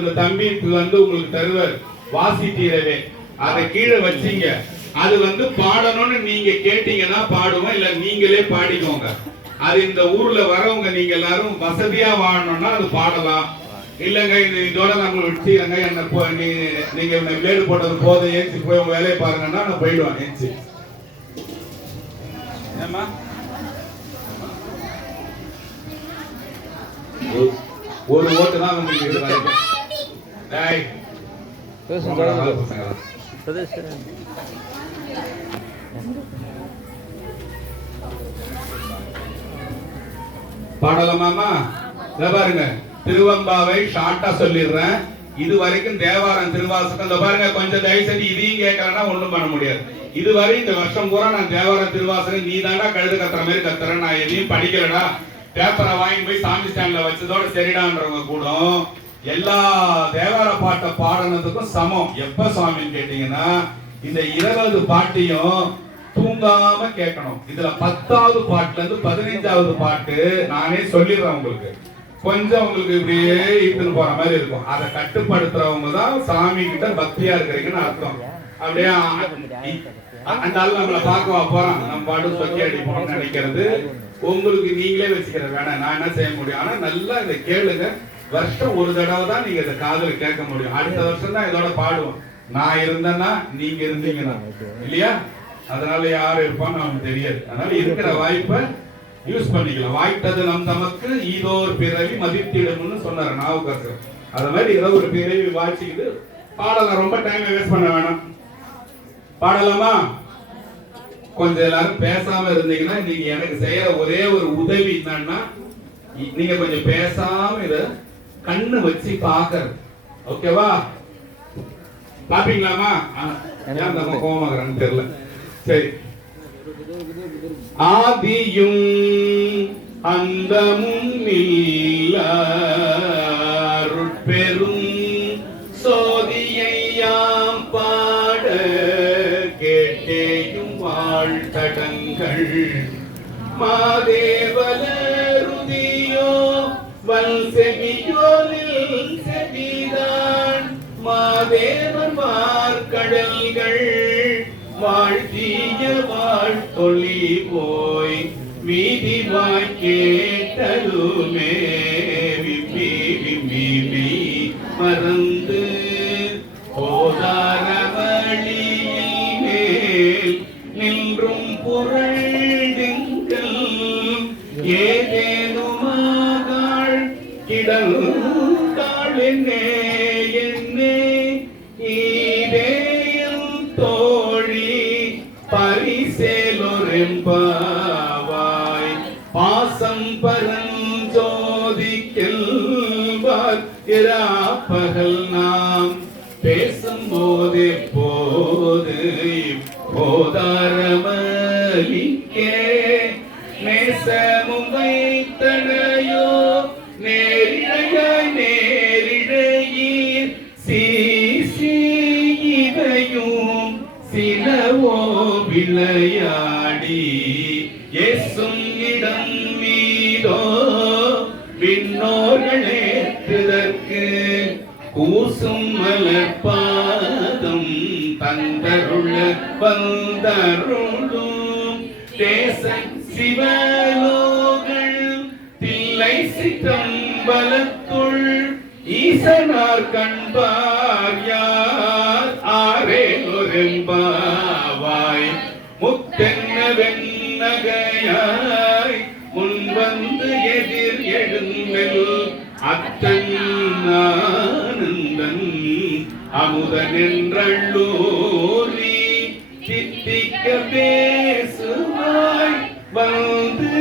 இந்த தம்பி உங்களுக்கு தருவார் வாசி தீரவே. அதை கீழே வச்சீங்க. அது பாடணும்னு நீங்க கேட்டீங்கன்னா பாடுவோம், இல்ல நீங்களே பாடிக்கோங்க. அது இந்த ஊர்ல வரவங்க நீங்க எல்லாரும் வசதியா வாழணும்னா அது பாடலாம். இல்லங்க இதோட நம்ம விட்டுங்க, என்ன நீங்க பிளேடு போட்டது போதும், ஏஞ்சி போய் உங்க வேலையை பாருங்கன்னா நான் போயிடுவேன் ஏஞ்சி. ஏமா ஒரு ஓட்டு தான் பாடலாமா? பாருங்க, திருவம்பாவை ஷார்ட்டா சொல்லிடுறேன். இது வரைக்கும் தேவாரம் திருவாசகம் இந்த பாருங்க, கொஞ்சம் தயவு செஞ்சு இதையும் கேட்கறேன்னா ஒண்ணும் பண்ண முடியாது. இதுவரை இந்த வருஷம் பூரா நான் தேவாரம் திருவாசகம் நீ தாண்டா கழுது கத்துற மாதிரி கத்துறேன், நான் எதையும் படிக்கலடா, பேப்பரை வாங்கி போய் சாமி ஸ்டாண்ட்ல வச்சதோட சரிடான்றவங்க கூட எல்லா தேவார பாட்டை பாடினதுக்கும் சமம். எப்ப சுவாமின்னு கேட்டீங்கன்னா இந்த 20 பாட்டையும் தூங்காம கேட்கணும். இதுல 10வது பாட்டுல இருந்து 15வது பாட்டு நானே சொல்லிடுறேன் உங்களுக்கு. கொஞ்சம் உங்களுக்கு இப்படியே இழுத்துன்னு போற மாதிரி இருக்கும். அதை கட்டுப்படுத்துறவங்க தான் சாமி கிட்ட பக்தியா இருக்கிறீங்கன்னு அர்த்தம். அப்படியே அந்த ஆள் நம்மளை பார்க்கவா போறான், நம்ம பாட்டு சொக்கி அடிப்போம்னு நினைக்கிறது உங்களுக்கு நீங்களே வச்சுக்கிற வேணாம். நான் என்ன செய்ய முடியும்? ஆனா நல்லா இதை கேளுங்க. வருஷம் ஒரு தடவை தான் நீங்க இதை காதுல கேட்க முடியும். அடுத்த வருஷம் தான் இதோட பாடுவோம். நான் இருந்தேன்னா நீங்க இருந்தீங்கன்னா இல்லையா? அதனால யாரு இருப்பான்னு நமக்கு தெரியாது. அதனால இருக்கிற வாய்ப்பை யூஸ் பண்ணிக்கலாம். வாய்த்தது நம் தமக்கு இதோ ஒரு பிறவி மதித்திடும்னு சொன்னாரு நாவுக்கரசர். அது மாதிரி ஏதோ ஒரு பிறவி வாய்ச்சிக்கிட்டு பாடலாம். ரொம்ப டைம் வேஸ்ட் பண்ண வேணாம். பாடலாமா? கொஞ்சம் எல்லாரும் பேசாம இருந்தீங்கன்னா நீங்க எனக்கு செய்யற ஒரே ஒரு உதவி என்னன்னா, நீங்க கொஞ்சம் பேசாம இத கண்ணு வச்சு பாக்குறது. ஓகேவா? பாப்பீங்களாமா? ஏன் நம்ம கோவமாகறான்னு தெரியல. சரி. ஆதியும் அந்தமும் பெரும் சோதியையாம் பாட கேட்டேயும் வாழ்த்தடங்கள் மாதேவலருதியோ வல் செவியோனில் செவிதான் மாதேவன் மார்கடல்கள் வாழ்த்திய வாழ்த்தொழி போய் வீதி கேட்டதுமே விம்மி விம்மி மறந்து போதார வழியில் மேல் நின்றும் புரள்டுங்கள் ஏதேனுமாகாள் கிடல் தாளினே என்னே ஈதேயும் தோழி பரிசேலொரெம்பாவாய் பாசம் பரஞ்சோதிக்கெல்வார் இராப்பகல் நாம் பேசும்போது போது போதாரமலிக்கே நேசமும் வைத்தனையோ நேரிழையாய் நேரிழையீர் சீசீதையும் சிலவோ விளையாடி எசும் இடம் மீதோ விண்ணோர்களேற்றுதற்கு கூசும் மலர்பாதம் தந்தருள வந்தருளும் தேச சிவலோகள் தில்லை சிற்றம்பலத்துள் ஈசனார் கண்பார் யார் ஆரே ஒரும்பாவாய் முத்தென்ன வெண்ணகையாய் முன்வந்து எதிர் எழுந்தல் அத்தன் ஆனந்தன் அமுதன் என்றள்ளூரி தித்திக்க பேசுவாய் வந்து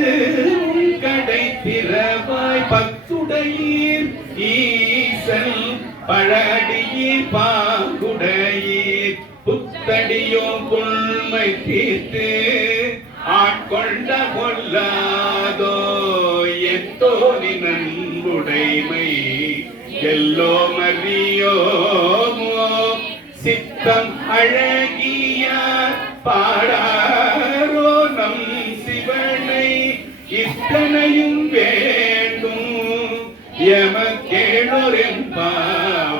கடை திறவாய் பத்துடையீர் ஈசன் பழடியீர் பாங்குடையீர் புத்தடியோ கொள்மை தீர்த்து ஆட்கொண்ட கொல்லாதோ எத்தோனி நன்புடைமை எல்லோ மறியோமோ சித்தம் அழகிய பாடாரோ நம் சிவனை இத்தனையும் வேண்டும் எமக்கேளொரெம்பாவாய்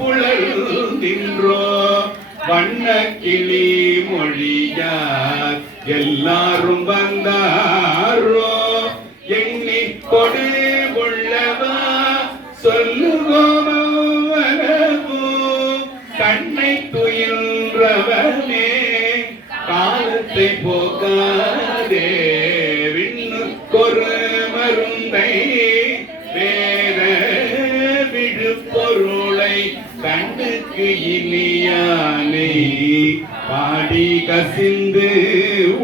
புலர்ந்தின்றோ வண்ண கிளி மொழியார் எல்லாரும் வந்தாரோ எண்ணி கொடு உள்ளவா சொல்லுவோமோ கண்ணை துயின்றவனே காலத்தை போகாதே விண்ணுக்கொரு மருந்தை வேற விழு பொருளை கண்ணுக்கு இனியானை பாடி கசிந்து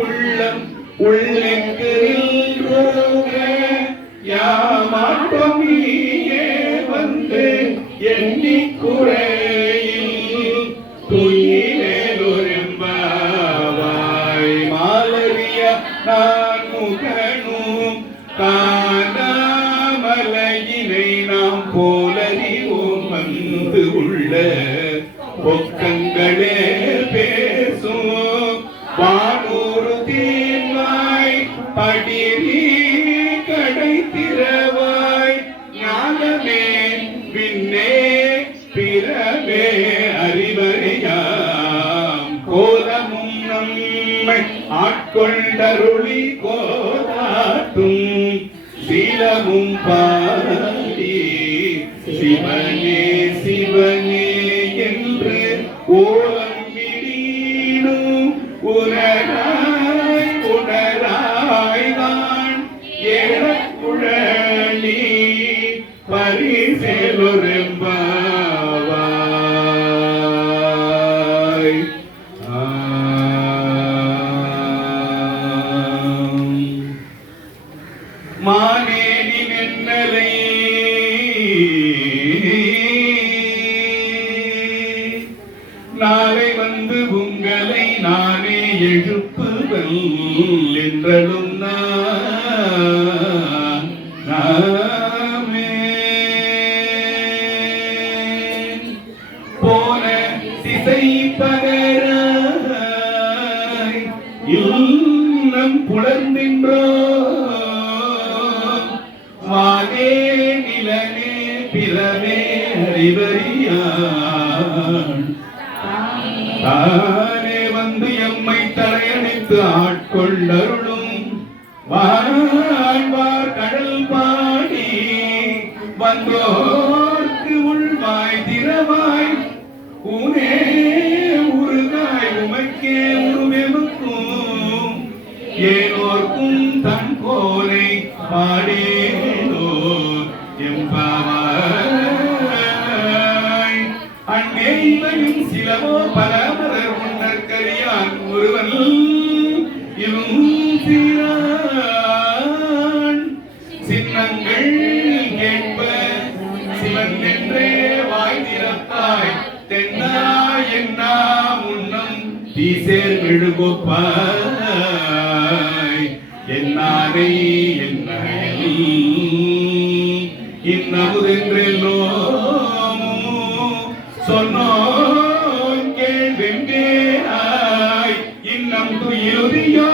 உள்ளம் உள்ளுக்கு யாமாட்டம் நீயே வந்து எண்ணி குறையில் துயிலொரும்பாவாய் மாலவிய நான் முகனும் காணாமலையினை நாம் போலறிவோம் வந்து உள்ள பொக்கங்களே பேசும் வானூறு தீர்வாய் படிரி கடை திறவாய் ஞானமே விண்ணே பிறவே அறிவறியாம் கோலமும் நம்மை ஆட்கொண்டருளி கோலாட்டும் சீலமும் பாடி சிவனே சிவனே என்று ஓலம் விடீனும் உணராய் உணராய்தான் ஏழக்குழலி பரிசெலொரும்பாவாய் மானேனி நென்னலை நாளை வந்து உங்களை நானே எழுப்புவல் என்றலும் நாமே போன திசை பகராய் இல்லம் புலர்ந்தின்றோ வானே நிலனே பிறவே அறிவறியான் தானே வந்து எம்மை தலையணித்து ஆட்கொண்டருளும் வாழ்வார் கடல் பாடி வந்தோர்க்கு உள்வாய் திறவாய் ஊனே உருகாய் உமைக்கே உருவெமுக்கும் ஏனோர்க்கும் தன் கோலை பாடேனோ எம்பாவாய் அன்னே இவையும் சிலவோ பலமரர் உன்னற்கரியான் ஒருவன் இலும் சீரான் சின்னங்கள் கேட்ப சிவன் என்றே வாய் திறப்பாய் தென்னா என்னா முன்னம் தீசேர் மெழுகொப்பாய் என்னாரை என்ன இன்னமுதென்றெல்லோமோ சொன்னோன் கேள்வெங்கேயாய் இன்னம் துயிலுதியோ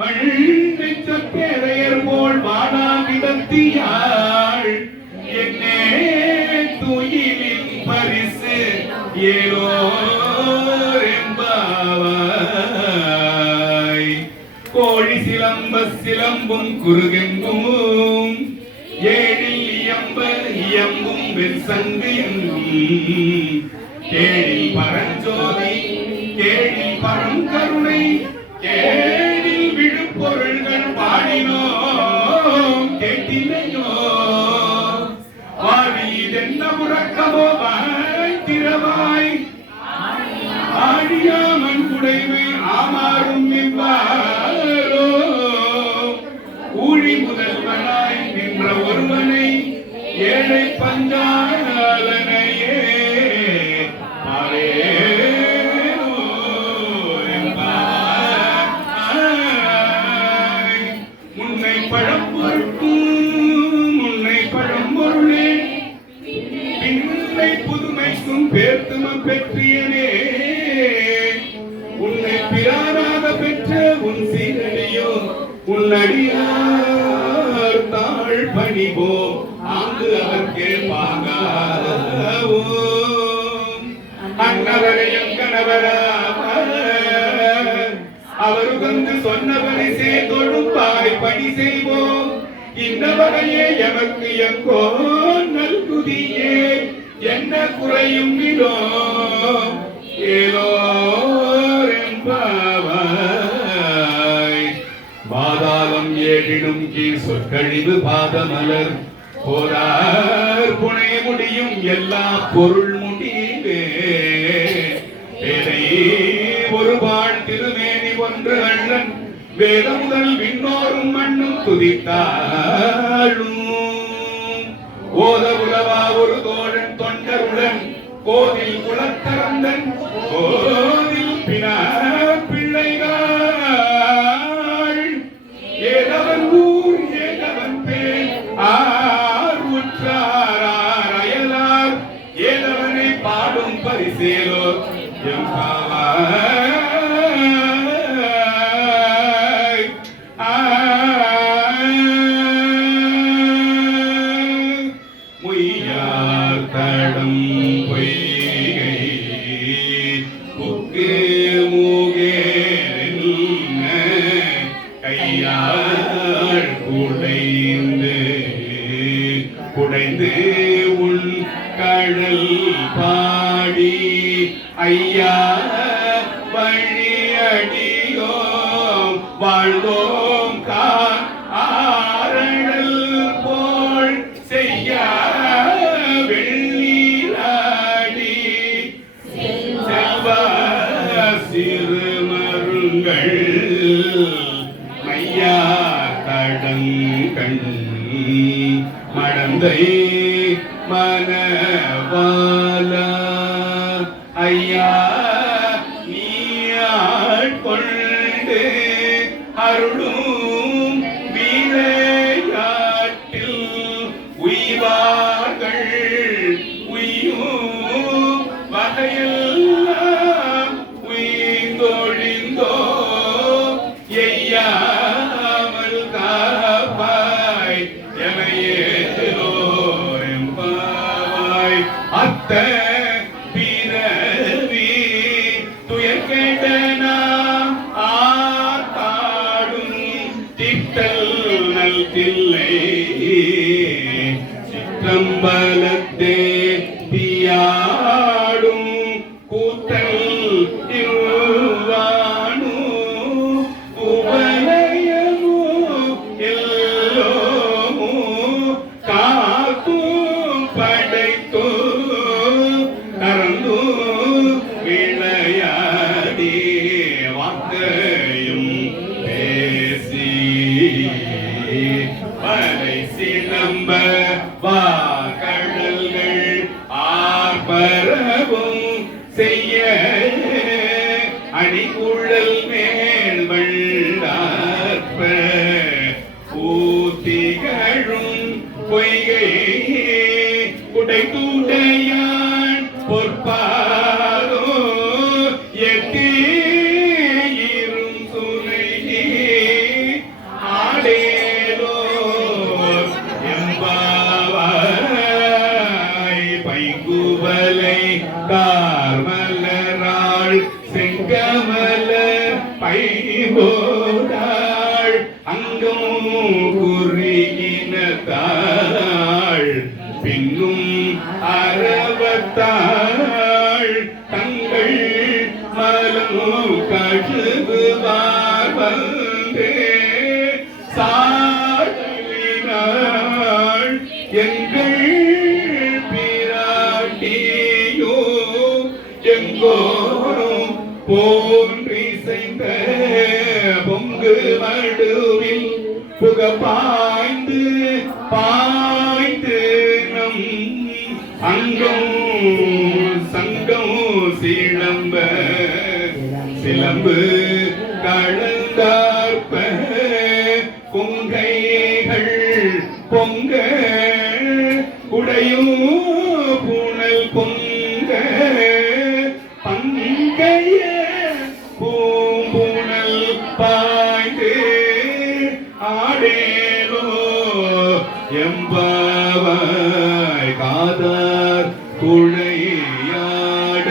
வள்ளிச்ச பேரையர் போல் வாடாவிடத்தியாள் என்னே துயிலின் பரிசு ஏலோரெம்பாவாய் கோழி சிலம்ப சிலம்பும் குறுகெங்கும் ஏழில் இயம்பும் வெண்சங்கு எங்கும் கேழில் பரஞ்சோதி கேழில் பரங்கருணை கேழில் விழுப்பொருள்கள் பாடினோம் கேட்டிலையோ வாழிதென்ன முறக்கமோ வாய் திறவாய் ஆடியாமன் குடைமை ஆமாறும் இவ்வாறோ ஊழி முதல்வனாய் நின்ற ஒருவனை ஏழை பஞ்சாலனையே முன்னை பழம்பொருளே பின்னை புதுமைக்கும் பேர்த்தும பெற்றியனே உன்னை பிரானாக பெற்ற உன் சீரடியோ உன்னடியார் தாழ் பணிவோ அங்கு அவர்க்கே பாகாவோ அன்னவரையும் கணவராவார். அவர் வந்து சொன்ன பரிசே தொழுப்பாய் பணி செய்வோம். இந்த வகையே எமக்கு எங்கோ நல்குதியே என்ன குறையும் விடோ ஏலோரெம்பாவாய். பாதாளம் ஏழினும் கீழ் சொற்கழிவு பாதமலர் போதார் புனை முடியும் எல்லா பொருள் முடிவே. ஒரு பாழ் திருமேனி ஒன்று அண்ணன் வேத முதல் விண்ணோரும் மண்ணும் துதித்தாளும். ஓத உலவா ஒரு தோழன் தொண்டருடன் கோவில் குலத்தரந்தன் கோவில் பினா பிள்ளைகள் ஏதவன் ஊர் ஏதவன் பேர் ஆர் உற்றார் அயலார் ஏதவனை பாடும் பரிசேலோ முய்யார் தடம் பொய்கை புக்கு மூகே கையாள் குடைந்து குடைந்து உள் கடல் பாடி ஐயா வழியடியோம் வாழ்ந்தோம் ஆரணல் போல் செய்ய வெள்ளீராடி செல்வ சிறுமருங்கள் மையா கடங்கண் மடந்தை மனவாலா ஐயா நீ ஆட்கொண்டு அருளும் விளையாட்டில் உய்வார்கள் உய்யும் வகையெல்லாம் உய்ந்தொழிந்தோ எய்யாமல் காப்பாய் எமையேலோ எம்பாவாய். அத்த பிறவி துயர் கேட்டனா ஆத்தாடும் திட்டல் நல் தில்லை சிற்றம்பலத்தே தியாடும் கூத்தல் இருவானு உபலயமு எல்லோமு காத்தும் படைத்தோ கறந்து விளையாடி வார்த்தையும் பேசி வலை சிலம்ப வாகடல்கள் ஆர்ப்பரவும் செய்ய அணிகுழல் மேல் வள்ளார்ப்ப ஊத்திகளும் பொய்கை குடை தூடையான் பொற்பாதோ எத்தீரும் சுனை ஆடேலோ எம்பாவாய். பைங்குவலை கார்மலராள் செங்கமல பைபோதாள் அங்கும் குறியினத்தாள் பின்னும் அரவத்தாள் தங்கள் மலம் கழுவுவார் வந்தே சாடலினாள் எங்கள் பிராட்டியோ எங்கோரும் போன்றி செய்த பொங்கு மடுவில் புக பாய்ந்து பாய்ந்து நம் அங்கம் சங்கம் சிலம்ப சிலம்பு கலந்தார்ப்ப கொங்கைகள் பொங்க உடையும் புனல் பொங்க பங்கைய பூம்புணல் பாய்ந்து ஆடேலோ எம்பாவாய். காதார் குழையாட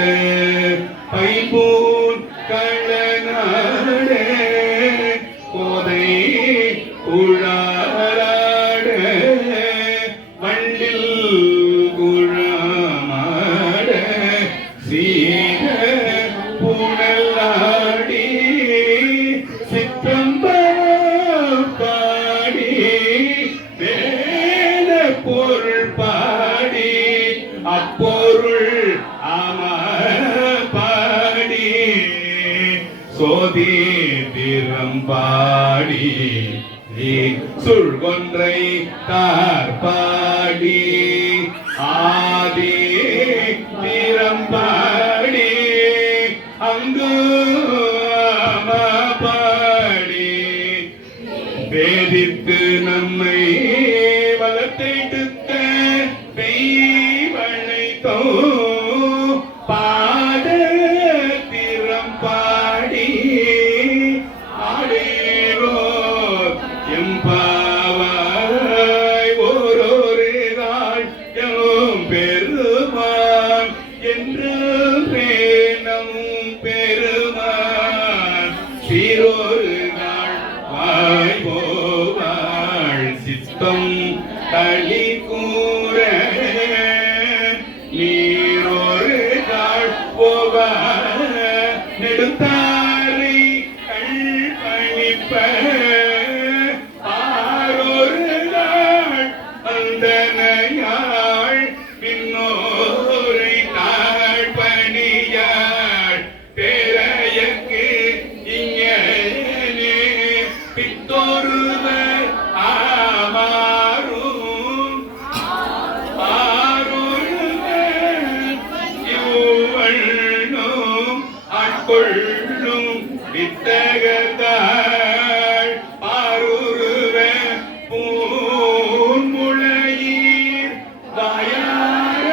பாடி சுழ்கொன்றை தார்பாடி ஆதி திறம்பாடி அங்கு பாடி வேதித்து நம்மை வளத்தை பெய்வளைத்தோ பாட திறம் பாடி ஆடேரோ எம்பாவாய் ஓரோரு நாள் எம் பெருமான் என்று நம் பெருமான் சீரோரு நாள் வாய் போவாள் சித்தம் களி கூற நீரோரு நாள் போவ நெடுத்தாரை கண்பணிப்ப ஆரொரு நாள் அந்தனையாள் பின்னோரை தாழ் பணியாள் பேரையற்கு இங்கே பித்தொருவர் ஆமாறும் ஆட்கொள்ளும் வித்தகத்தாள் பாருருவ பூன்முளையீர் வாயார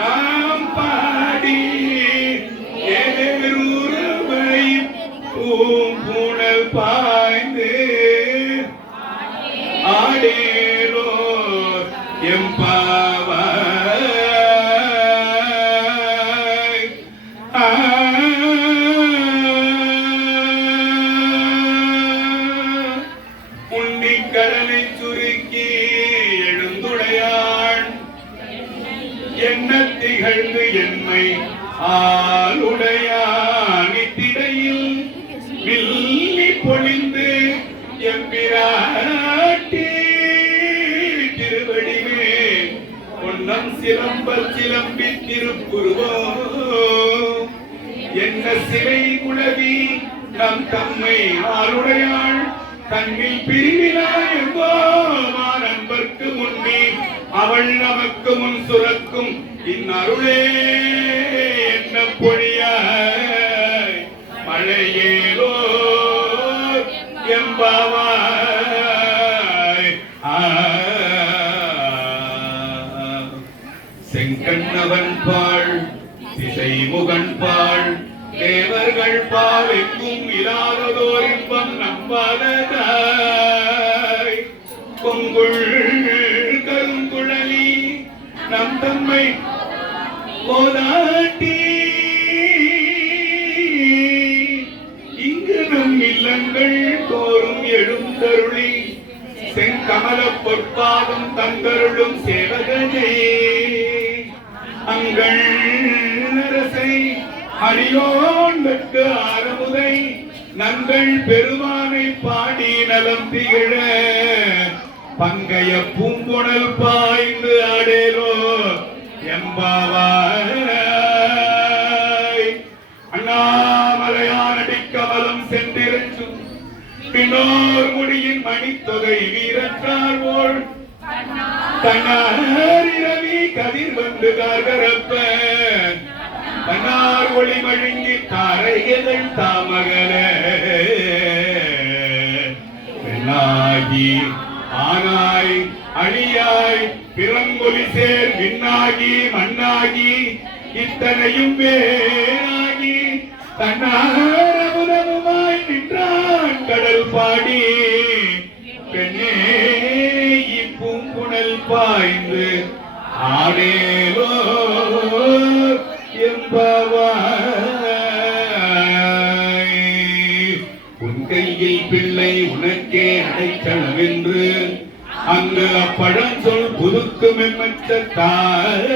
நாம் பாடி ஏருருவை பூம்புணல் பாய்ந்து ஆடேலோ எம்பாவாய் கடலை சுருக்கி எழுந்துடையாள் என்ன திகழ்ந்து என்மை ஆளுடையான் இத்திடையில் வில்லி பொழிந்து எம்பிராட்டி திருவடிவே பொன்னம் சிலம்பல் சிலம்பி திருப்புருவோ என்ன சிலை குலவி நம் தம்மை ஆளுடையாள் தன்னில் பிரிவினாயோ நண்பர்க்கு முன்னே அவள் நமக்கு முன் சுரக்கும் இந்நருளே என்ன பொழியாய் மழையேலோ எம்பாவாய் செங்கண்ணவன் பாள் திசைமுகன் பாள் தேவர்கள் பால் எங்கும் இல்லாததோர் இன்பம் நம்பாததாய் கொங்குள் கருங்குழலி நம் தம்மை போதாட்டி இங்கு நம் இல்லங்கள் தோறும் எழுந்தருளி செங்கமல பொற்பாதம் தங்கருளும் சேவகனே அங்கள் நரசை அடியோன் வெற்கு ஆரமுதை நங்கள் பெருமானை பாடி நலம் திகழ பங்கைய பூங்குணல் பாய்ந்து ஆடேலோ எம்பாவாய் அண்ணாமலையான் அடிக்கமலம் சென்றிருச்சும் பின்னோர் முடியின் மணித்தொகை வீரற்றார் போல் தன்னாரிரவி கதிர் வந்து கார்கரப்ப தன்னார் ஒளி மழுங்கி தாரைகள் தாமகல பெண்ணாகி ஆனாய் அழியாய் பிறங்கொலி சேர் விண்ணாகி மண்ணாகி இத்தனையும் வேறாகி தன்னாரமுதமுமாய் நின்றான் கடல் பாடி பெண்ணே இப்பூங்குணல் பாய்ந்து ஆடேலோ உன் கையில் பிள்ளை உனக்கே அடைக்கலம் என்று அங்கு அப்பழம் சொல் புதுக்கும் எம்மத்தாள்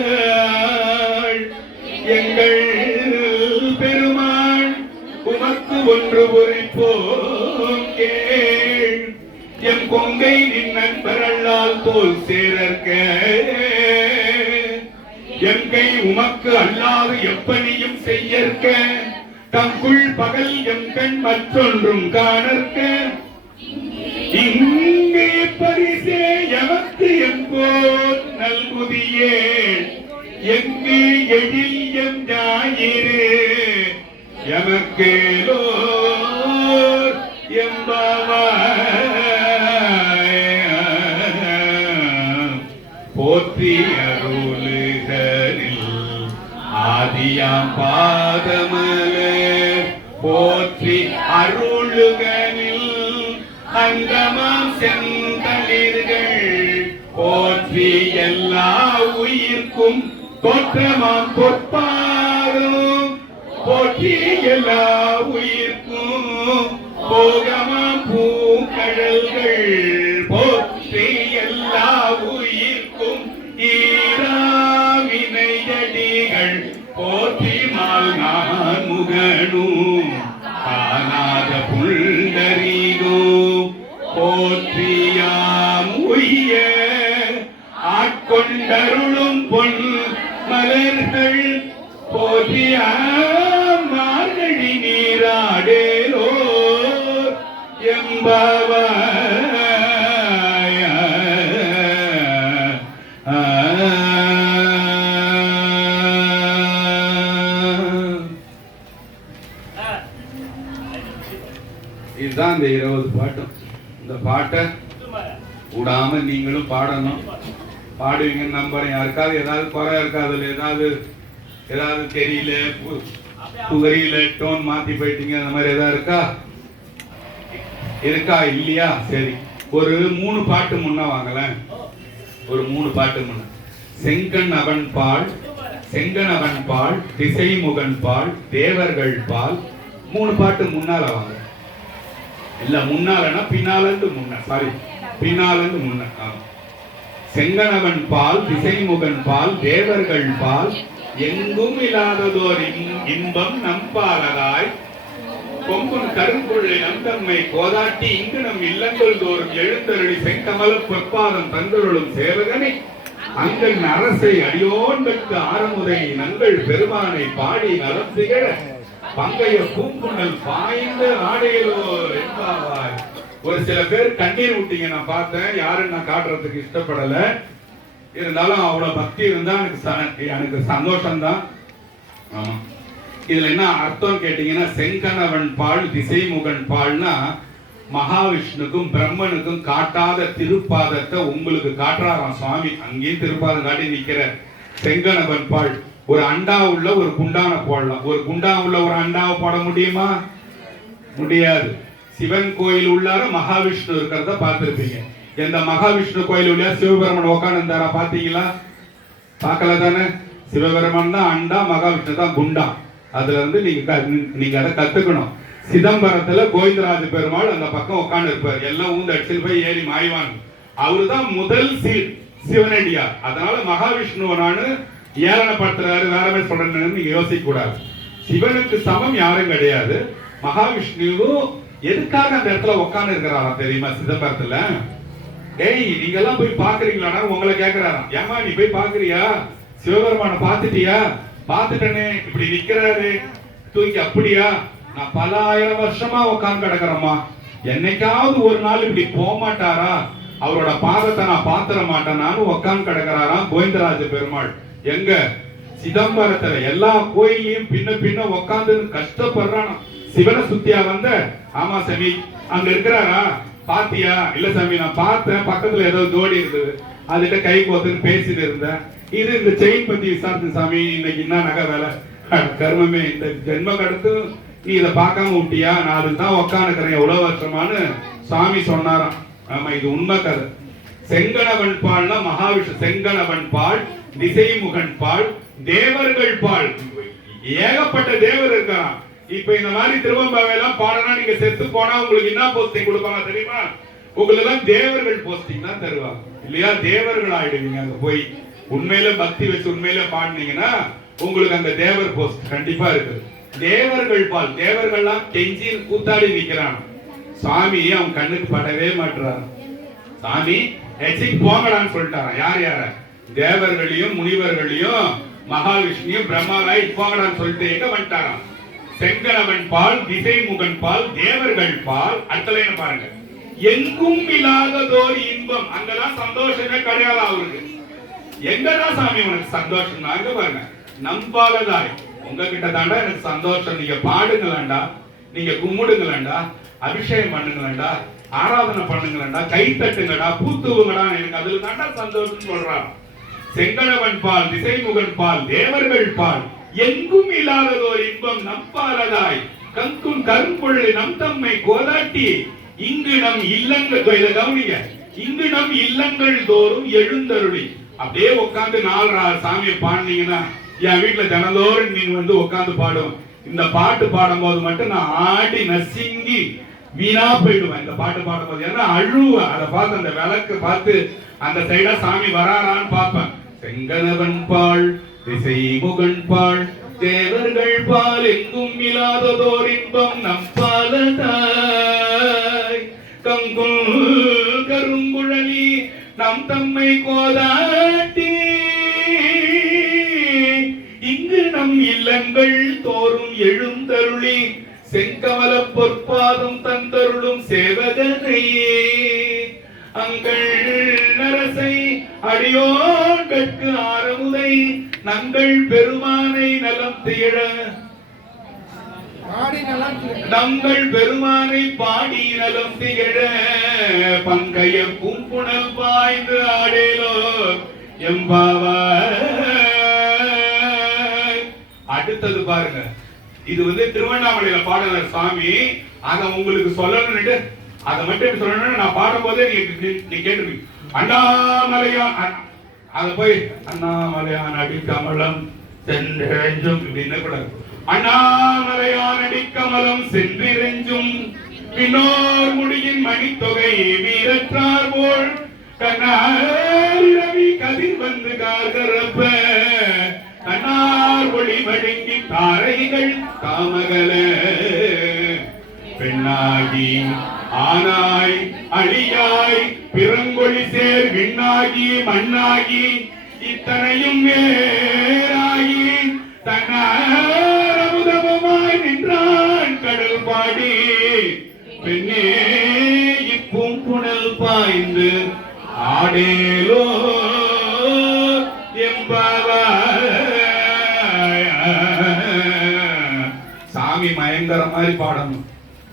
எங்கள் பெருமாள் உமக்கு ஒன்று உரைப்போம் கேள் எம் கொங்கை நின் நண்பரல்லால் தோல் சேரற்க எம் கை உமக்கு அல்லாது எப்பனியும் செய்யற்க தங்குள் பகல் எம் கண் மற்றொன்றும் காணற்க இங்கே பரிசே எமக்கு என்போர் நல்குதியே எங்கு எழில் எம் ஞாயிறு எமக்கேலோர் எம்பவாய் போற்றி அருளுகரில் ஆதியாம் பாதமலர் போற்றி அருளுகனில் அங்கமாம் செந்தளிர்கள் போற்றி எல்லா உயிர்க்கும் தோற்றமாம் பொற்பாரும் போற்றி எல்லா உயிர்க்கும் போகமாம் பூங்கடல்கள் போற்றி எல்லா உயிர்க்கும் ஈராவினையடிகள் போற்றி மால் நான் முகனும் காணாத புல்லரிகும் போற்றியாம் உய்ய ஆட்கொண்டருளும் பொன் மலர்கள் போற்றியாம் மார்கழி நீராடேலோ எம்பவாய் இதுதான் இந்த 20 பாட்டும். இந்த பாட்டை விடாம நீங்களும் பாடணும். பாடுவீங்கன்னு நம்புறேன். யாருக்காவது ஏதாவது குறை இருக்காதுல, ஏதாவது தெரியல, புகரியில டோன் மாத்தி போயிட்டீங்க, அந்த மாதிரி ஏதாவது இருக்கா இல்லையா? சரி, ஒரு 3 பாட்டு முன்ன வாங்கலாம். ஒரு 3 பாட்டு முன்ன. செங்கண் அவன் பால், செங்கன் அவன் பால், திசைமுகன் பால், தேவர்கள் பால், 3 பாட்டு முன்னால வாங்க. இல்ல முன்னாலனா பின்னாலந்து முன்ன, சாரி பின்னாலந்து முன்ன. செங்கனவன் பால், திசைமுகன் பால், தேவர்கள் பால், எங்கும் இல்லாததோர் இன்பம் நம்பாலதாய் கொம்பும் கரும்புள்ளை நந்தம்மை கோதாட்டி இங்கு நம் இல்லங்கள் தோறும் எழுந்தருளி செங்கமல பொற்பாதம் தந்தருளும் சேவகனை அங்கள் அரசை அடியோன் பெற்று ஆரமுதை நங்கள் பெருமானை பாடி நலம் திகழ பங்கைய பூங்குண்டல் பாய்ந்த ஆடையிலோர் என்பாவாய். ஒரு சில பேர் கண்ணீர் விட்டீங்க, நான் பார்த்தேன். யாருன்னு நான் காட்டுறதுக்கு இஷ்டப்படல. இருந்தாலும் அவ்வளவு பக்தி இருந்தா எனக்கு சந்தோஷம்தான். ஆமா, இதுல என்ன அர்த்தம் கேட்டீங்கன்னா, செங்கணவன் பால், திசைமுகன் பால்னா மகாவிஷ்ணுக்கும் பிரம்மனுக்கும் காட்டாத திருப்பாதத்தை உங்களுக்கு காட்டுறாராம் சுவாமி. அங்கேயும் திருப்பாதம் காட்டி நிக்கிற செங்கணவன் பால். ஒரு அண்டா உள்ள ஒரு குண்டான போடலாம். ஒரு குண்டா உள்ள ஒரு அண்டாவை போட முடியுமா? முடியாது. சிவன் கோயில் உள்ளார மகாவிஷ்ணு இருக்கிறத பார்த்திருப்பீங்க. எந்த மகாவிஷ்ணு கோயில் உள்ள சிவபெருமன் உட்கார்ந்தாரா பாத்தீங்களா? பார்க்கல தானே. சிவபெருமன் தான் அண்டா, மகாவிஷ்ணு தான் குண்டா. அதுல இருந்து நீங்க அதை கத்துக்கணும். சிதம்பரத்துல கோவிந்தராஜ பெருமாள் அந்த பக்கம் உட்கார்ந்து இருப்பார். எல்லாம் ஊந்து அடிச்சு போய் ஏறி மாய்வான். அவருதான் முதல் சிவனடியார். அதனால மகாவிஷ்ணுவை நானு ஏளனப்படுத்துறாரு, வேற மாதிரி சொல்றேன்னு நீங்க யோசிக்க கூடாது. சிவனுக்கு சமம் யாரும் கிடையாது. மகாவிஷ்ணுவும் எதுக்காக அந்த இடத்துல உட்கார்ந்து இருக்கிறாரா தெரியுமா? சிதம்பரத்துல ஏய் நீங்க எல்லாம் போய் பாக்குறீங்களா உங்களை கேக்குறாராம். ஏமா நீ போய் பாக்குறியா? சிவபெருமான பாத்துட்டியா? பாத்துட்டனே, இப்படி நிக்கிறாரு தூக்கி. அப்படியா? நான் பல ஆயிரம் வருஷமா உட்கார்ந்து கிடக்குறேம்மா. என்னைக்காவது ஒரு நாள் இப்படி போக மாட்டாரா? அவரோட பாதத்தை நான் பாத்திர மாட்டேனான்னு உட்கார்ந்து கிடக்குறாராம் கோவிந்தராஜ பெருமாள். எங்க? சிதம்பரத்துல. எல்லா கோயிலையும் பின்ன உட்கார்ந்து கஷ்டப்படுறான். சிவனை சுத்தியா வந்த? ஆமா சாமி. அங்க இருக்கிறாரா? பாத்தியா? இல்ல சாமி நான் பார்த்தேன், பக்கத்துல ஏதோ ஜோடி இருந்தது, அதுகிட்ட கை கோத்துன்னு பேசிட்டு இருந்தேன். இது இந்த செயின் பத்தி விசாரிச்சு சாமி, இன்னைக்கு என்ன நகை வேலை? கர்மமே, இந்த ஜென்ம கடத்து நீ இதை பார்க்காம விட்டியா? நான் அதுதான் உட்காந்துக்கிறேன் எவ்வளவு வருஷமானு சாமி சொன்னாராம். ஆமா, இது உண்மை கதை. செங்கணவன் பால்னா மகாவிஷ்ணு. செங்கணவன் பால், திசைமுகன் பால், தேவர்கள் பால். ஏகப்பட்ட தேவர் இருக்கான். இப்ப இந்த மாதிரி திருவம்பாவை எல்லாம் பாடனா நீங்க செத்து போனா உங்களுக்கு என்ன போஸ்டிங் கொடுப்பாங்க தெரியுமா? உங்களுக்கு எல்லாம் தேவர்கள் போஸ்டிங் தான் தருவாங்க. இல்லையா? தேவர்கள் ஆயிடுவீங்க அங்க போய். உண்மையில பக்தி வச்சு உண்மையில பாடினீங்கன்னா உங்களுக்கு அங்க தேவர் போஸ்ட் கண்டிப்பா இருக்கு. தேவர்கள் பால். தேவர்கள்லாம் கெஞ்சி கூத்தாடி நிக்கிறான். சாமி அவன் கண்ணுக்கு படவே மாட்டான். சாமி எச்சிக்கு போங்கடான்னு சொல்லிட்டாராம். யார? தேவர்களையும் முனிவர்களையும் மகாவிஷ்ணுவையும் பிரம்மாவாய் போங்கடான்னு சொல்லிட்டு எங்க வந்துட்டாராம்? செங்கணவன் பால், திசைமுகன் பால், தேவர்கள் பால். அடுத்தல என்ன பாருங்க, எங்கும் இல்லாததோர் இன்பம். அங்கதான் சந்தோஷமே கிடையாது அவருக்கு. எங்கதான் சாமி உனக்கு சந்தோஷம்? அங்க பாருங்க, நம்பாலதாய் உங்ககிட்ட தாண்டா எனக்கு சந்தோஷம். நீங்க பாடுங்களேண்டா, நீங்க கும்பிடுங்களேண்டா, அபிஷேகம் பண்ணுங்களேண்டா, ஆராதனை பண்ணுங்களேண்டா, கை தட்டுங்கடா, பூத்துவங்கடா, எனக்கு அதுல தாண்டா சந்தோஷம் சொல்றான். செங்கணவன் பால், திசைமுகன் பால், தேவர்கள் பால், எங்கும் இல்லாததோர் இன்பம் நம்பாலதாய் கங்குன் கரும்பொழு நம் தம்மை கோதாட்டி இங்கு நம் இல்லங்கள், கவனிங்க, இங்கு நம் இல்லங்கள் தோறும் எழுந்தருளி. அப்படியே உட்காந்து 4 சாமியை பாடினீங்கன்னா என் வீட்டுல தினந்தோறும் நீங்க வந்து உட்காந்து பாடுவோம். இந்த பாட்டு பாடும் போது மட்டும் நான் ஆடி நசுங்கி வீணா போயிடுவேன். இந்த பாட்டு பாடும் போது ஏன்னா அழுவேன். அதை பார்த்து அந்த விளக்கு பார்த்து அந்த சைடா சாமி வராரான்னு பார்ப்பேன். செங்கணவன் பால், திசைமுகன் பால், தேவர்கள் பால், எங்கும் இல்லாததோர் இன்பம் நம்பாலதாய் கங்குல் கருங்குழலி நம் தம்மை கோதாட்டி இங்கு நம் இல்லங்கள் தோறும் எழுந்தருளி செங்கமல பொற்பாதம் தந்தருளும் சேவகனையே அங்கள் நரசை அடியோர்கட்கு ஆரமுதை நங்கள் பெருமானை நலம் திகழ நங்கள் பெருமானை பாடி நலம் திகழ பங்கைய பூம்புணல் பாய்ந்து ஆடேலோ எம்பாவாய். அடுத்தது பாருங்க, இது வந்து திருவண்ணாமலையில பாடுற சாமி. அத உங்களுக்கு சொல்லணும்னு அதை மட்டும் சொல்லணும்னு நான் பாடும் போதே நீ கேட்டுருவீங்க. அண்ணாமலையான், அத போய் அண்ணாமலையான் அடி கமலம் சென்றெஞ்சும் இப்படின்னு கூட அண்ணாமலையான் அடி கமலம் சென்றிரெஞ்சும் பின்னோர் முடியின் மணித்தொகை வீரற்றார் போல் கண்ணாரி கதிர் வந்து கார்கரப்ப கண்ணார் ஒளி வழங்கி தாரைகள் தாமகல பெண்ணாகி ஆனாய் அழியாய் பிறங்கொழி சேர் விண்ணாகி மண்ணாகி இத்தனையும் வேறாகி தன்னாரமுதமாய் நின்றான் கடல் பாடி பெண்ணே இப்பூங்குணல் பாய்ந்து ஆடேலோ எம்பாவாய். சாமி மயங்கர மாதிரி பாடணும்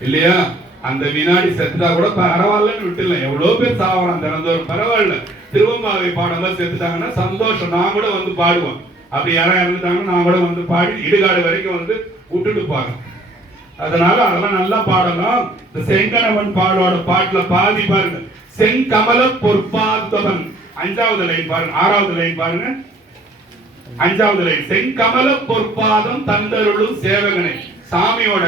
இல்லையா? அந்த வினாடி செத்துட்டா கூட பரவாயில்லன்னு விட்டுல. எவ்வளவு பேர் சாவறான் தினந்தோறும், பரவாயில்ல. திருவம்பாவை பாடலாம் செத்துட்டாங்கன்னா சந்தோஷம். நான் கூட வந்து பாடுவேன். அப்படி யாரும் இறந்துட்டாங்கன்னா நான் கூட வந்து பாடி இடுகாடு வரைக்கும் வந்து விட்டுட்டு போறேன். அதனால அதெல்லாம் நல்லா பாடலாம். இந்த செங்கணவன் பாடோட பாட்டுல பாதி பாருங்க, செங்கமல பொற்பாதவன். 5வது லைன் பாருங்க, 6வது லைன் பாருங்க, 5வது லைன். செங்கமல பொற்பாதம் தந்தருளும் சேவகனை. சாமியோட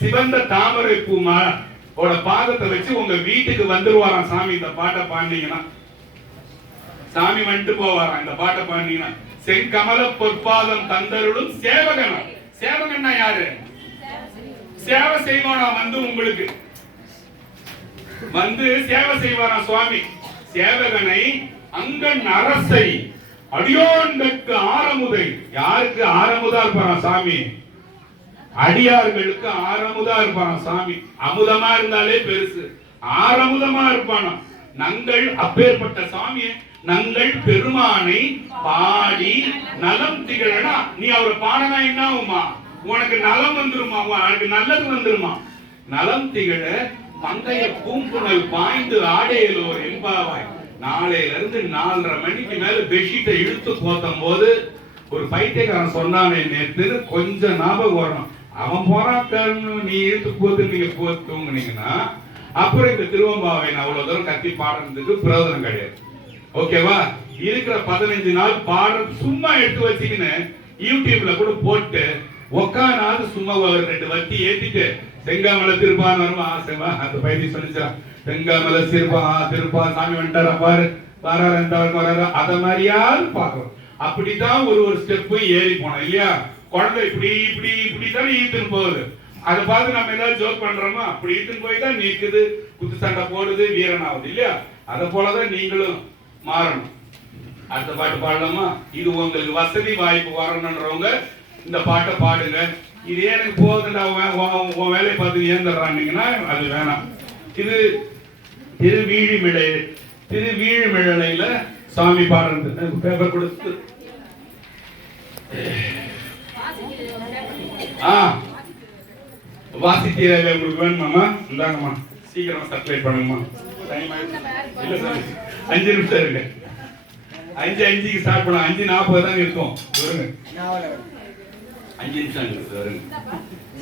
சிவந்த தாமரை பூமாவோட பாதத்தை வச்சு உங்க வீட்டுக்கு வந்துருவாராம் சாமி. இந்த பாட்டை பாடினீங்கன்னா சாமி வந்துட்டு போவாராம். இந்த பாட்டை பாடினீங்கன்னா செங்கமல பொற்பாதம் தந்தருளும் சேவகனா. சேவகன்னா யாரு? சேவை செய்வானா, வந்து உங்களுக்கு வந்து சேவை செய்வாரா சுவாமி. சேவகனை அங்கன் அரசை அடியோன்களுக்கு ஆரமுதை. யாருக்கு ஆரமுதா இருப்பாராம் சாமி? அடியார்களுக்கு ஆரமுதா இருப்பாராம் சாமி. அமுதமா இருந்தாலே பெருசு, ஆரமுதமா இருப்பானா. நங்கள் அப்பேற்பட்ட சாமியை நங்கள் பெருமானை பாடி நலம் திகழனா. நீ அவரை பாடனா என்ன ஆகுமா? உனக்கு நலம் வந்துருமா, உனக்கு நல்லது வந்துருமா. நலம் திகழ மங்கைய பூம்புணல் பாய்ந்து ஆடையலோர் எம்பாவாய். நாளையில இருந்து 4:30 மணிக்கு மேல பெட்ஷீட்டை இழுத்து போத்தும் போது ஒரு பைத்தியக்காரன் சொன்னானே நேற்று, கொஞ்சம் ஞாபகம் வரணும். அவன் போறான், நீ இழுத்து போத்து நீங்க தூங்குனீங்கன்னா அப்புறம் இந்த திருவம்பாவை அவ்வளவு தூரம் கத்தி பாடுறதுக்கு பிரயோஜனம் கிடையாது. ஓகேவா? இருக்கிற 15 நாள் பாடுற சும்மா எடுத்து வச்சுக்கின்னு யூடியூப்ல கூட போட்டு உக்கானாது சும்மா ஒரு 2 வத்தி ஏத்திட்டு செங்காமலை திருப்பான் வருமா ஆசைவா அந்த பைத்தி சொல்லிச்சா. செங்காமலை திருப்பா சாமி வந்துட்டாரா பாரு, வராரு எந்த வராரு, அத மாதிரியாவது பாக்குறோம். அப்படித்தான் ஒரு ஸ்டெப்பு ஏறி போனோம் இல்லையா? குழந்தை இப்படி இப்படி இப்படித்தான் ஈத்துன்னு போகுது. அதை பார்த்து நம்ம ஏதாவது ஜோக் பண்றோமா? அப்படி ஈத்துன்னு போய் தான் நீக்குது, குத்து சண்டை போடுது, வீரனாகுது இல்லையா? அதை போலதான் நீங்களும் மாறணும். அடுத்த பாட்டு பாடலாமா? இது உங்களுக்கு வசதி வாய்ப்பு வரணுன்றவங்க இந்த பாட்டை பாடுங்க. இது எனக்கு போகுதுண்டா, உன் வேலையை பார்த்து ஏந்துடுறான்னீங்கன்னா அது வேணாம். இது திருவீழிமிழலையில சாமி பாடுறது. பேப்பர் கொடுத்து வாசித்தீரவே உங்களுக்கு வேணுமாமா? இந்தாங்கம்மா, சீக்கிரமா சப்ளை பண்ணுங்கம்மா. இல்ல சார், 5 நிமிஷம் இருக்கு. 5:05க்கு ஸ்டார்ட் பண்ண 5:40 தான் இருக்கும். வருங்க, 5 நிமிஷம் இருக்கு. வருங்க,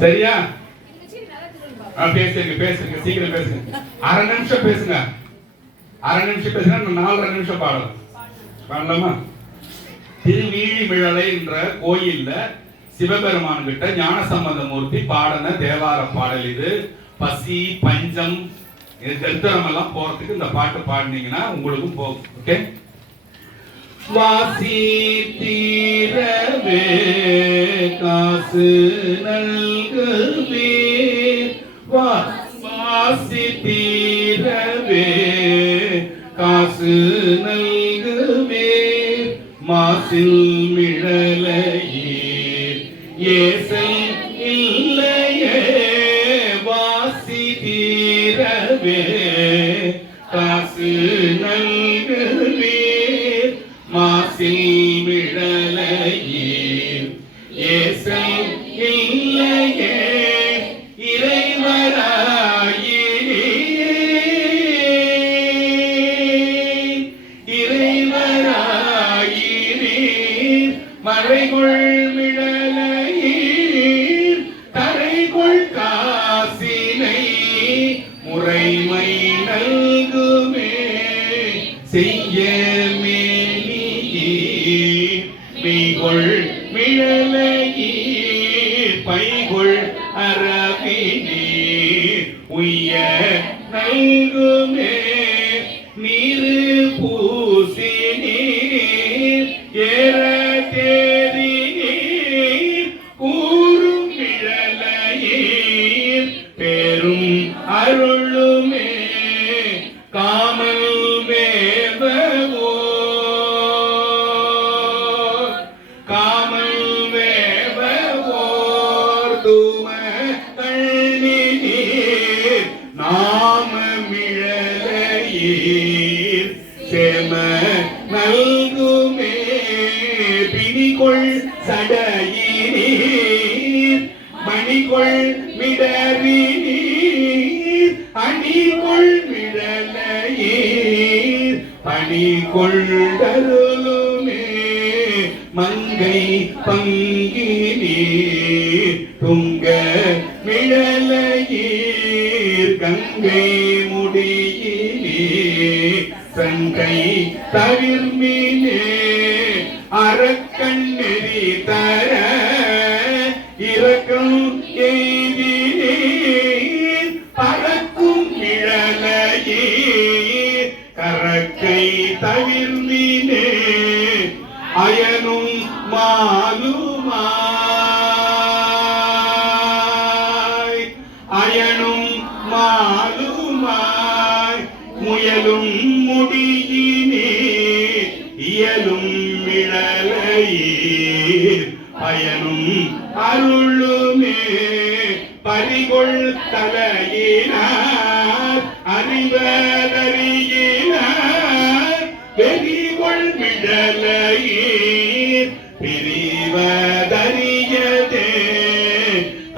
சரியா? பேசுங்க சீக்கிரம் பேசுங்க. 1/2 நிமிஷம் பேசுங்க. 1/2 நிமிஷம் பேசுங்க. 4.5 நிமிஷம் பாடலாமா? திருவீழிமிழலை என்ற கோயில்ல சிவபெருமான் கிட்ட ஞானசம்பந்தமூர்த்தி பாடின தேவார பாடல் இது. பசி பஞ்சம் தரித்திரம் எல்லாம் போறதுக்கு இந்த பாட்டு பாடினீங்கன்னா உங்களுக்கும் போகும். ஓகே? வாசி தீரவே காசு நல்குவே, வாசி தீரவே காசு நல்குவே, மாசில் மிழலையீர் ஏசை இல்லையே, வாசி தீரவே காசு நல்குவே, மாசில் மிழலையீர் ஏசை இல்லையே, மறைகொள் மிழலையீர் தரைகொள் காசினை முறைமை நல்குமே, செய்ய மேனியீர் மெய்கொள் மிழலையீர் பைகொள் அரவினீர் உய்ய நல்குமே, நீரு பூசி நீர் ஏற கூறும் மிழலையீர் பேரும் அருளுமே, காமல் வேவோ காமல் வேவோர் தூம தண்ணீர் நாம மிழலையீர் சேம நல்குமே, பிணிகொள் சடையீர் மணிகொள் மிடறீர் அணிகொள் மிழலையீர் பணிகொண்டருளுமே, மங்கை பங்கினீர் துங்க மிழலையீர் கங்கை முடியினீர் சங்கை தவிர்மீனே, அரக்கண்ணெறி தர இரக்கம் எய்தினீர் பறக்கும் மிழலையீர் கரக்கை தவிர்மீனே, அயனும் மாலுமாய் அயனும் மாலுமாய் முயலும் முடியினீர் இயலும் மிழலையீர் பயனும் அருளுமே, பறிகொள் தலையினார் அறிவதறியினார் வெறிகொள் மிழலையீர் பிரிவதறியதே,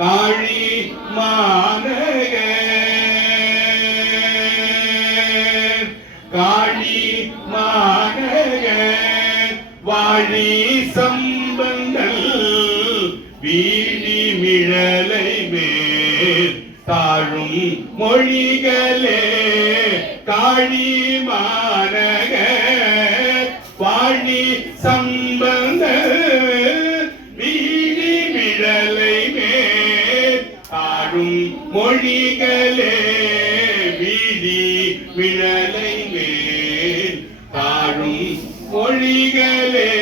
காழி மாநகர் காழி மாநகர் வாழி சம்பந்தல் வீழி மிழலை மேல் தாழும் மொழிகளே, காழி மாநகர் வாழி சம்பந்தல் வீழி மிழலை மேல் தாழும் மொழிகளே, வீழி மிழலை மேல் தாழும் மொழிகளே.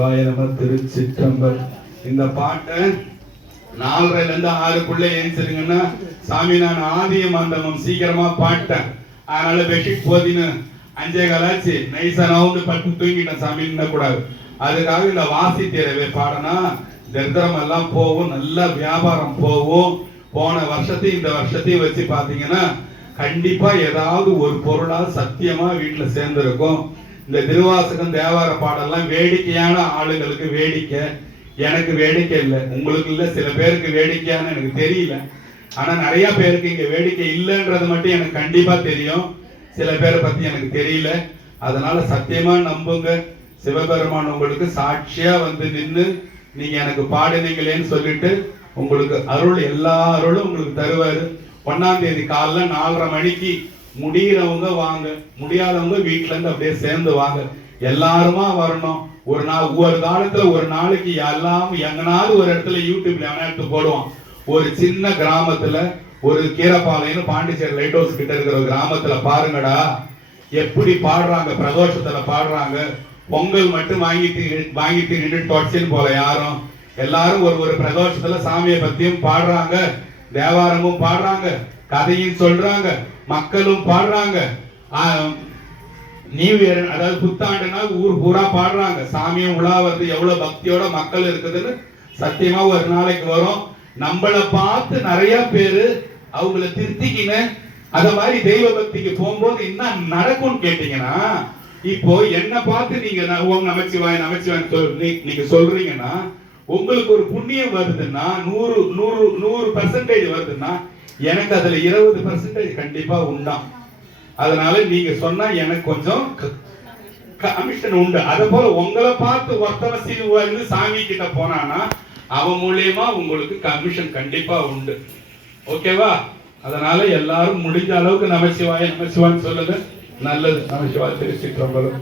நமச்சிவாய நம திருச்சிற்றம்பலம். இந்த பாட்டை 4:30 இருந்து 6க்குள்ள ஏஞ்சிருங்கன்னா சாமி நான் ஆதியம் அந்தமும் சீக்கிரமா பாட்டேன், அதனால பெட்ஷீட் போதின்னு 5:15 ஆச்சு, நைஸா நவுந்து பட்டு தூங்கிட்டேன் சாமி கூடாது. அதுக்காக இந்த வாசி தேரவே பாடனா தரித்திரம் எல்லாம் போகும், நல்ல வியாபாரம் போகும். போன வருஷத்தையும் இந்த வருஷத்தையும் வச்சு பாத்தீங்கன்னா கண்டிப்பா ஏதாவது ஒரு பொருளா சத்தியமா வீட்டுல சேர்ந்திருக்கும். இந்த திருவாசகம் தேவார பாடெல்லாம் வேடிக்கையான ஆளுங்களுக்கு வேடிக்கை, எனக்கு வேடிக்கை இல்லை, உங்களுக்கு இல்லை, சில பேருக்கு வேடிக்கையான்னு எனக்கு தெரியல. ஆனா நிறைய பேருக்கு இங்க வேடிக்கை இல்லைன்றது மட்டும் எனக்கு கண்டிப்பா தெரியும், சில பேரை பத்தி எனக்கு தெரியல. அதனால சத்தியமா நம்புங்க, சிவபெருமான் உங்களுக்கு சாட்சியா வந்து நின்று நீங்க எனக்கு பாடுனீங்களேன்னு சொல்லிட்டு உங்களுக்கு அருள், எல்லா அருளும் உங்களுக்கு தருவாரு. 1ஆம் தேதி காலைல 4:30 மணிக்கு முடிகிறவங்க வாங்க, முடியாதவங்க வீட்டுல இருந்து அப்படியே சேர்ந்து வாங்க, எல்லாருமா வரணும். ஒரு நாள், ஒரு காலத்துல ஒரு நாளைக்கு எல்லாம் எங்கனாவது ஒரு இடத்துல யூடியூப்ல எடுத்து போடுவான். ஒரு சின்ன கிராமத்துல ஒரு கீரப்பாளையம்னு பாண்டிச்சேரி லைட் ஹவுஸ் கிட்ட இருக்கிற ஒரு கிராமத்துல பாருங்கடா எப்படி பாடுறாங்க, பிரதோஷத்துல பாடுறாங்க. பொங்கல் மட்டும் வாங்கிட்டு நின்று தொடச்சின்னு போல யாரும், எல்லாரும் ஒரு பிரதோஷத்துல சாமியை பத்தியும் பாடுறாங்க, தேவாரமும் பாடுறாங்க, கதையும் சொல்றாங்க, மக்களும் பாடுறாங்க. நியூ இயர் அதாவது புத்தாண்டுனா ஊர் பூரா பாடுறாங்க, சாமியும் உலா வருது, எவ்வளவு பக்தியோட மக்கள் இருக்குதுன்னு சத்தியமா ஒரு நாளைக்கு வரும். நம்மளை பார்த்து நிறைய பேரு அவங்கள திருத்திக்கின அத மாதிரி தெய்வ பக்திக்கு போகும்போது என்ன நடக்கும்னு கேட்டீங்கன்னா, இப்போ என்ன பார்த்து நீங்க ஓம் நமச்சிவாய் நீங்க சொல்றீங்கன்னா உங்களுக்கு ஒரு புண்ணியம் வருதுன்னா 100% வருதுன்னா எனக்கு அதுல 20% கண்டிப்பா உண்டாம். அதனால நீங்க சொன்னா எனக்கு கொஞ்சம் கமிஷன் உண்டு. அத போல உங்களை பார்த்து ஒருத்தவ சாமி கிட்ட போனானா அவன் மூலியமா உங்களுக்கு கமிஷன் கண்டிப்பா உண்டு. ஓகேவா? அதனால எல்லாரும் முடிஞ்ச அளவுக்கு நமச்சிவாய நமச்சிவான்னு சொல்லுங்க, நல்லது. நமச்சிவாய திருச்சிற்றம்பலம்.